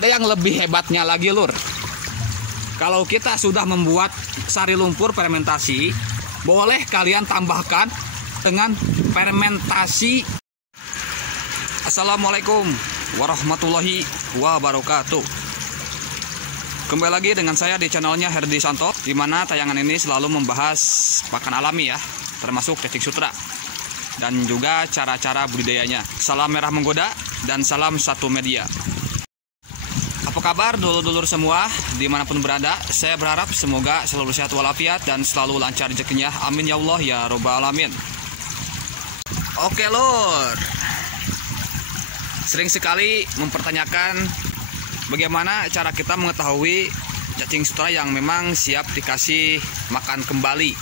ada yang lebih hebatnya lagi, Lur. Kalau kita sudah membuat sari lumpur fermentasi, boleh kalian tambahkan dengan fermentasi. Assalamualaikum warahmatullahi wabarakatuh. Kembali lagi dengan saya di channelnya Herdi Santo, di mana tayangan ini selalu membahas pakan alami ya, termasuk cacing sutra dan juga cara-cara budidayanya. Salam merah menggoda dan salam satu media. Apa kabar dulur-dulur semua dimanapun berada? Saya berharap semoga selalu sehat walafiat dan selalu lancar rezekinya. Amin ya Allah ya robbal alamin. Oke Lur, sering sekali mempertanyakan bagaimana cara kita mengetahui cacing sutra yang memang siap dikasih makan kembali.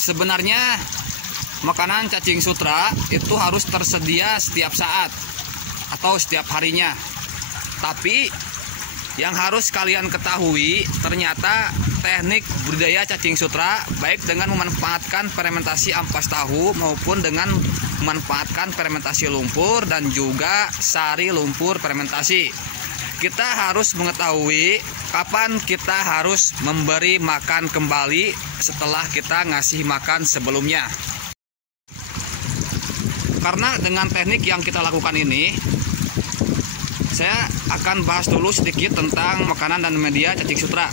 Sebenarnya makanan cacing sutra itu harus tersedia setiap saat atau setiap harinya. Tapi yang harus kalian ketahui, ternyata teknik budidaya cacing sutra baik dengan memanfaatkan fermentasi ampas tahu maupun dengan memanfaatkan fermentasi lumpur dan juga sari lumpur fermentasi. Kita harus mengetahui kapan kita harus memberi makan kembali setelah kita ngasih makan sebelumnya. Karena dengan teknik yang kita lakukan ini, saya akan bahas dulu sedikit tentang makanan dan media cacing sutra.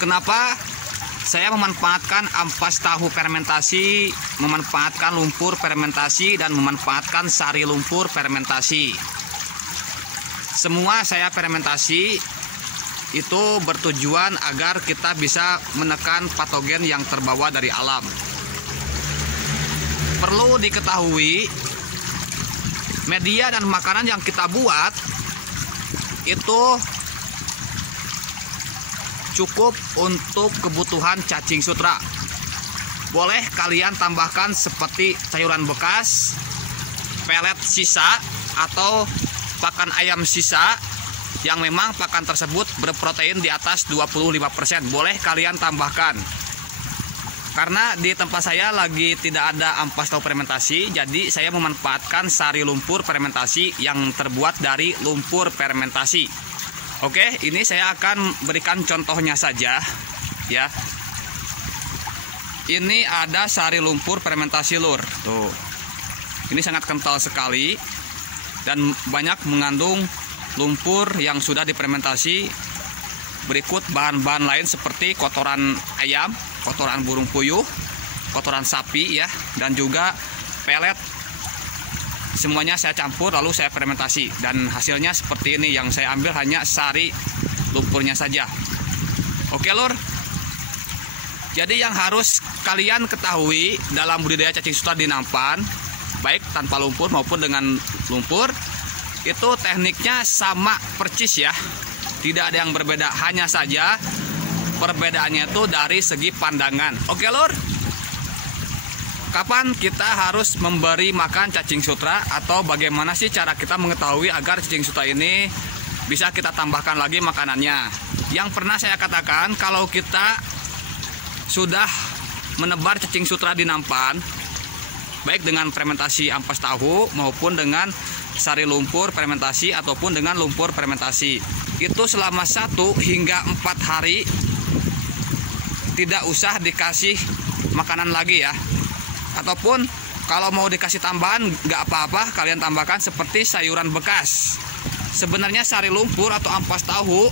Kenapa saya memanfaatkan ampas tahu fermentasi, memanfaatkan lumpur fermentasi, dan memanfaatkan sari lumpur fermentasi? Semua saya fermentasi itu bertujuan agar kita bisa menekan patogen yang terbawa dari alam. Perlu diketahui, media dan makanan yang kita buat itu cukup untuk kebutuhan cacing sutra. Boleh kalian tambahkan seperti sayuran bekas, pelet sisa, atau pakan ayam sisa yang memang pakan tersebut berprotein di atas 25%. Boleh kalian tambahkan. Karena di tempat saya lagi tidak ada ampas tahu fermentasi, jadi saya memanfaatkan sari lumpur fermentasi yang terbuat dari lumpur fermentasi. Oke, ini saya akan berikan contohnya saja ya. Ini ada sari lumpur fermentasi, Lur. Tuh. Ini sangat kental sekali dan banyak mengandung lumpur yang sudah difermentasi. Berikut bahan-bahan lain seperti kotoran ayam, kotoran burung puyuh, kotoran sapi ya, dan juga pelet. Semuanya saya campur lalu saya fermentasi dan hasilnya seperti ini. Yang saya ambil hanya sari lumpurnya saja. Oke Lur. Jadi yang harus kalian ketahui dalam budidaya cacing sutra di nampan, baik tanpa lumpur maupun dengan lumpur, itu tekniknya sama percis ya. Tidak ada yang berbeda, hanya saja perbedaannya itu dari segi pandangan. Oke Lur. Kapan kita harus memberi makan cacing sutra atau bagaimana sih cara kita mengetahui agar cacing sutra ini bisa kita tambahkan lagi makanannya? Yang pernah saya katakan, kalau kita sudah menebar cacing sutra di nampan, baik dengan fermentasi ampas tahu maupun dengan sari lumpur fermentasi ataupun dengan lumpur fermentasi, itu selama 1 hingga 4 hari tidak usah dikasih makanan lagi ya. Ataupun kalau mau dikasih tambahan nggak apa-apa, kalian tambahkan seperti sayuran bekas. Sebenarnya sari lumpur atau ampas tahu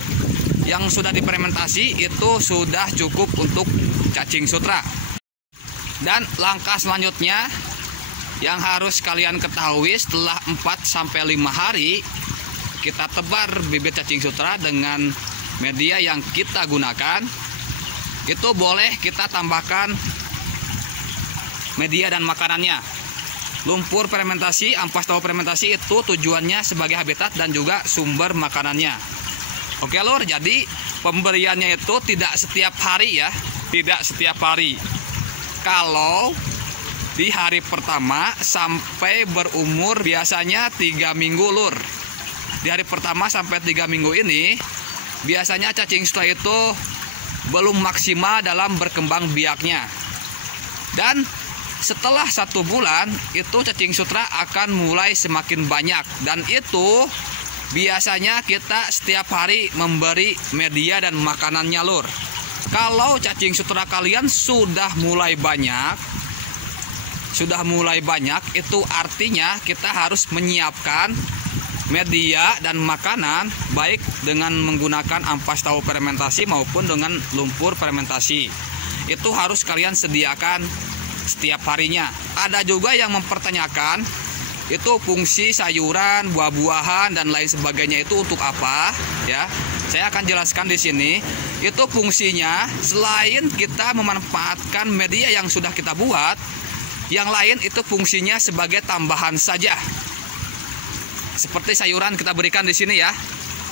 yang sudah difermentasi itu sudah cukup untuk cacing sutra. Dan langkah selanjutnya yang harus kalian ketahui, setelah 4-5 hari kita tebar bibit cacing sutra dengan media yang kita gunakan. Itu boleh kita tambahkan media dan makanannya. Lumpur fermentasi, ampas tahu fermentasi itu tujuannya sebagai habitat dan juga sumber makanannya. Oke Lur, jadi pemberiannya itu tidak setiap hari ya, tidak setiap hari. Kalau di hari pertama sampai berumur biasanya 3 minggu Lur. Di hari pertama sampai 3 minggu ini biasanya cacing sutra itu belum maksimal dalam berkembang biaknya. Dan setelah 1 bulan itu cacing sutra akan mulai semakin banyak, dan itu biasanya kita setiap hari memberi media dan makanannya, Lur. Kalau cacing sutra kalian sudah mulai banyak, itu artinya kita harus menyiapkan media dan makanan baik dengan menggunakan ampas tahu fermentasi maupun dengan lumpur fermentasi. Itu harus kalian sediakan setiap harinya. Ada juga yang mempertanyakan itu fungsi sayuran, buah-buahan dan lain sebagainya itu untuk apa, ya. Saya akan jelaskan di sini. Itu fungsinya selain kita memanfaatkan media yang sudah kita buat, yang lain itu fungsinya sebagai tambahan saja. Seperti sayuran kita berikan di sini ya,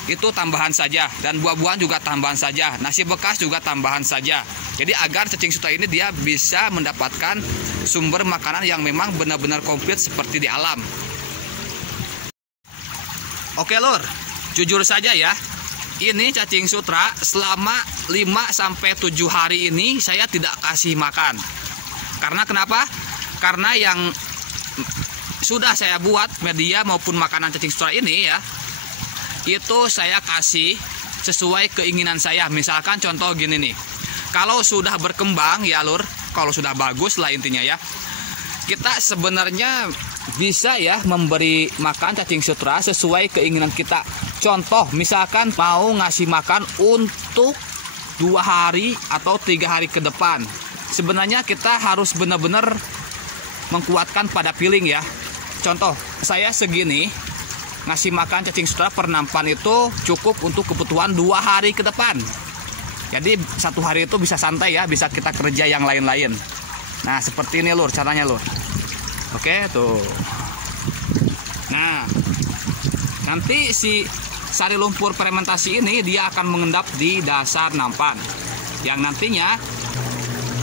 itu tambahan saja, dan buah-buahan juga tambahan saja, nasi bekas juga tambahan saja. Jadi agar cacing sutra ini dia bisa mendapatkan sumber makanan yang memang benar-benar komplit seperti di alam. Oke, Lur, jujur saja ya, ini cacing sutra selama 5-7 hari ini saya tidak kasih makan. Karena kenapa? Karena yang sudah saya buat media maupun makanan cacing sutra ini ya, itu saya kasih sesuai keinginan saya. Misalkan contoh gini nih, kalau sudah berkembang ya, Lur, kalau sudah bagus lah intinya ya, kita sebenarnya bisa ya memberi makan cacing sutra sesuai keinginan kita. Contoh misalkan mau ngasih makan untuk 2 hari atau 3 hari ke depan, sebenarnya kita harus benar-benar mengkuatkan pada feeling ya. Contoh, saya segini ngasih makan cacing sutra per nampan itu cukup untuk kebutuhan 2 hari ke depan. Jadi 1 hari itu bisa santai ya, bisa kita kerja yang lain-lain. Nah seperti ini, Lur, caranya, Lur. Oke, tuh. Nah, nanti si sari lumpur fermentasi ini dia akan mengendap di dasar nampan, yang nantinya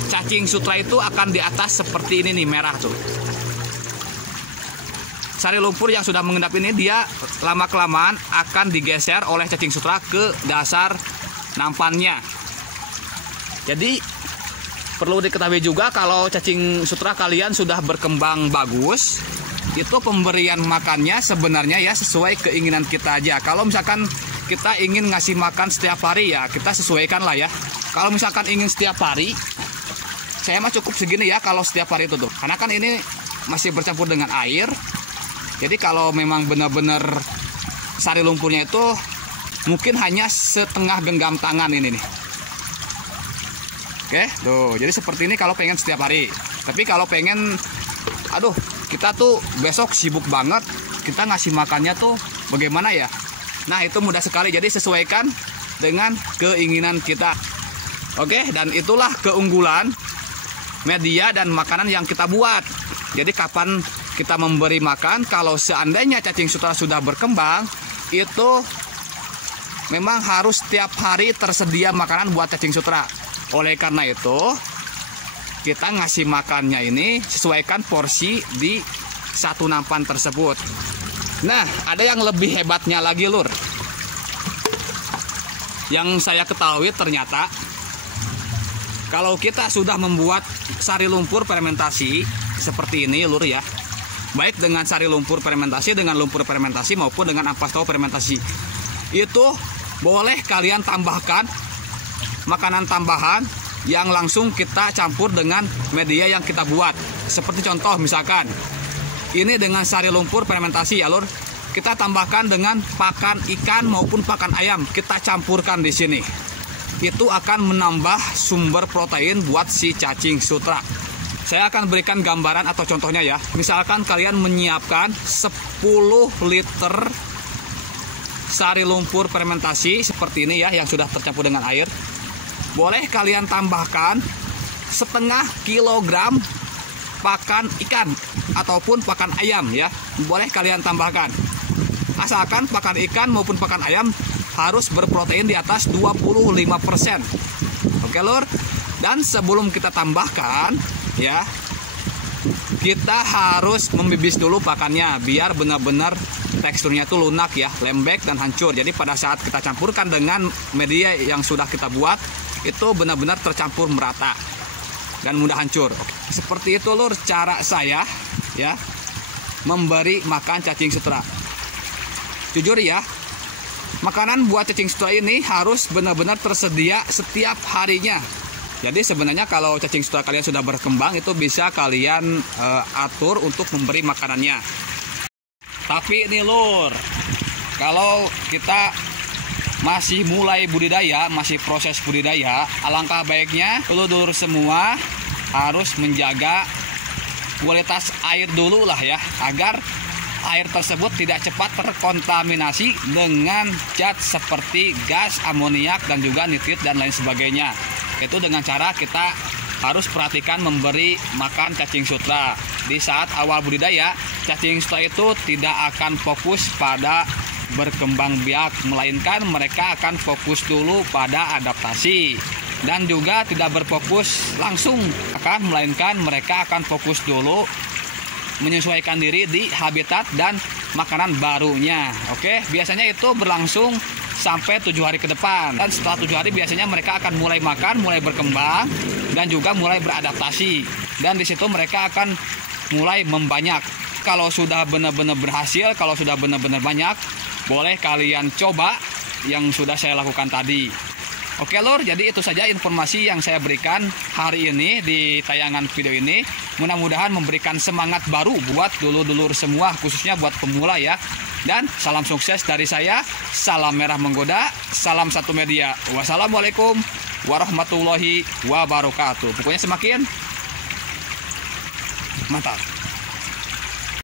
cacing sutra itu akan di atas seperti ini nih, merah tuh. Sari lumpur yang sudah mengendap ini dia lama-kelamaan akan digeser oleh cacing sutra ke dasar nampannya. Jadi perlu diketahui juga kalau cacing sutra kalian sudah berkembang bagus, itu pemberian makannya sebenarnya ya sesuai keinginan kita aja. Kalau misalkan kita ingin ngasih makan setiap hari ya kita sesuaikan lah ya. Kalau misalkan ingin setiap hari, saya mah cukup segini ya kalau setiap hari itu tuh. Karena kan ini masih bercampur dengan air. Jadi kalau memang benar-benar sari lumpurnya itu mungkin hanya setengah genggam tangan ini nih. Oke, tuh. Jadi seperti ini kalau pengen setiap hari. Tapi kalau pengen, aduh, kita tuh besok sibuk banget, kita ngasih makannya tuh bagaimana ya? Nah, itu mudah sekali. Jadi sesuaikan dengan keinginan kita. Oke, dan itulah keunggulan media dan makanan yang kita buat. Jadi kapan kita memberi makan, kalau seandainya cacing sutra sudah berkembang, itu memang harus setiap hari tersedia makanan buat cacing sutra. Oleh karena itu, kita ngasih makannya ini sesuaikan porsi di satu nampan tersebut. Nah, ada yang lebih hebatnya lagi, Lur. Yang saya ketahui ternyata kalau kita sudah membuat sari lumpur fermentasi seperti ini, Lur ya, baik dengan sari lumpur fermentasi, dengan lumpur fermentasi maupun dengan ampas tahu fermentasi, itu boleh kalian tambahkan makanan tambahan yang langsung kita campur dengan media yang kita buat. Seperti contoh misalkan ini dengan sari lumpur fermentasi ya, Lur, kita tambahkan dengan pakan ikan maupun pakan ayam, kita campurkan di sini. Itu akan menambah sumber protein buat si cacing sutra. Saya akan berikan gambaran atau contohnya ya. Misalkan kalian menyiapkan 10 liter sari lumpur fermentasi seperti ini ya, yang sudah tercampur dengan air. Boleh kalian tambahkan setengah kilogram pakan ikan ataupun pakan ayam ya. Boleh kalian tambahkan. Asalkan pakan ikan maupun pakan ayam harus berprotein di atas 25%. Oke, Lur. Dan sebelum kita tambahkan ya, kita harus membibis dulu pakannya biar benar-benar teksturnya itu lunak ya, lembek dan hancur. Jadi pada saat kita campurkan dengan media yang sudah kita buat, itu benar-benar tercampur merata. dan mudah hancur. Oke. Seperti itu lur cara saya ya memberi makan cacing sutra. Jujur ya, makanan buat cacing sutra ini harus benar-benar tersedia setiap harinya. Jadi sebenarnya kalau cacing sutra kalian sudah berkembang itu bisa kalian atur untuk memberi makanannya. Tapi ini lur, kalau kita masih mulai budidaya, masih proses budidaya, alangkah baiknya dulur-dulur semua harus menjaga kualitas air dulu lah ya, agar air tersebut tidak cepat terkontaminasi dengan zat seperti gas amoniak dan juga nitrit dan lain sebagainya. Itu dengan cara kita harus perhatikan memberi makan cacing sutra. Di saat awal budidaya, cacing sutra itu tidak akan fokus pada berkembang biak, melainkan mereka akan fokus dulu pada adaptasi. Dan juga tidak berfokus langsung, melainkan mereka akan fokus dulu menyesuaikan diri di habitat dan makanan barunya. Oke, biasanya itu berlangsung sampai 7 hari ke depan, dan setelah 7 hari biasanya mereka akan mulai makan, mulai berkembang dan juga mulai beradaptasi, dan di situ mereka akan mulai membanyak. Kalau sudah benar-benar berhasil, kalau sudah benar-benar banyak, boleh kalian coba yang sudah saya lakukan tadi. Oke lur, jadi itu saja informasi yang saya berikan hari ini di tayangan video ini. Mudah-mudahan memberikan semangat baru buat dulur-dulur semua, khususnya buat pemula ya. Dan salam sukses dari saya, salam merah menggoda, salam satu media. Wassalamualaikum warahmatullahi wabarakatuh. Pokoknya semakin mantap.